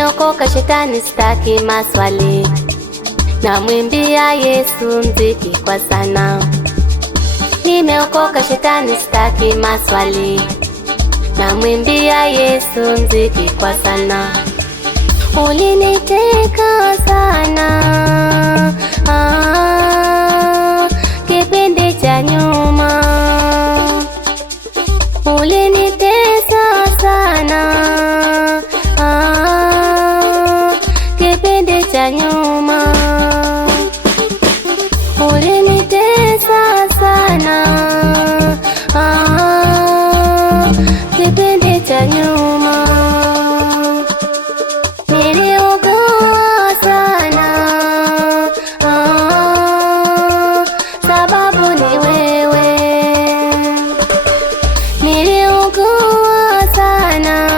Nimeokoka, shetani sitaki maswali, namwimbia Yesu mziki kwa sana. Nimeokoka, shetani sitaki maswali, namwimbia Yesu mziki kwa sana. Uliniteka sana kipindi cha nyuma, ulinitesa sana kipindi cha nyuma, ulinitesa sana kipindi cha nyuma. Niliugua sana sababu ni wewe, niliugua sana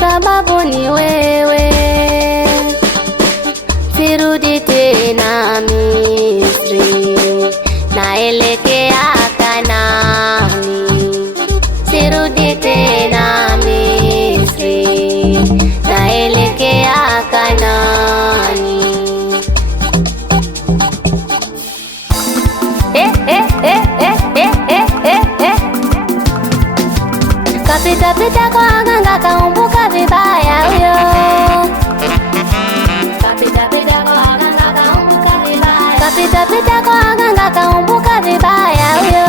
sababu ni wewe. Sirudi tena Misri, naelekea Kanaani. Sirudi tena Misri, naelekea Kanaani. Kapita pita kwa waganga, kaumbuka vibaya huyo. Kapita pita kwa waganga, kaumbuka vibaya. Kapita pita kwa waganga, kaumbuka vibaya huyo.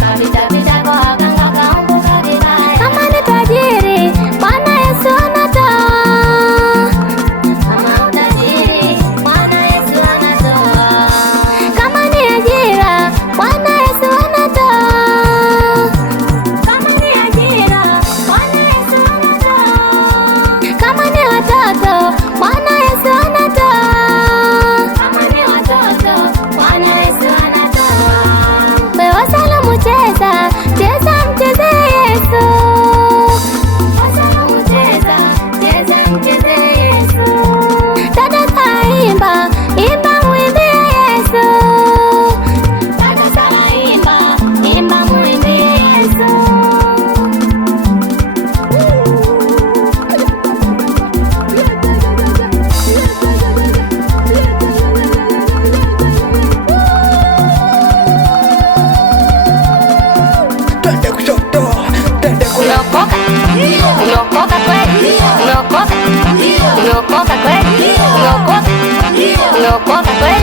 Kapita pita kwa waganga, kaumbuka vibaya. Kama ni tajiri, Bwana Yesu anatoa. Kama utajiri, Bwana Yesu anatoa. Kama ni ajira, Bwana Yesu anatoa. Kama ni ajira, Bwana Yesu anatoa. Kama ni watoto, Bwana Yesu anatoa. Kama ni watoto, Bwana Yesu anatoa. Wewe salamu cheza, cheza mcheze Yesu. Salamu cheza, cheza mcheze Yesu. Dada kaimba, imba muimbie Yesu. Dada kaimba, imba muimbie Yesu. Twende kushoto, twende kulia. Umeokoka kweli? Umeokoka? Umeokoka kweli? Umeokoka kweli?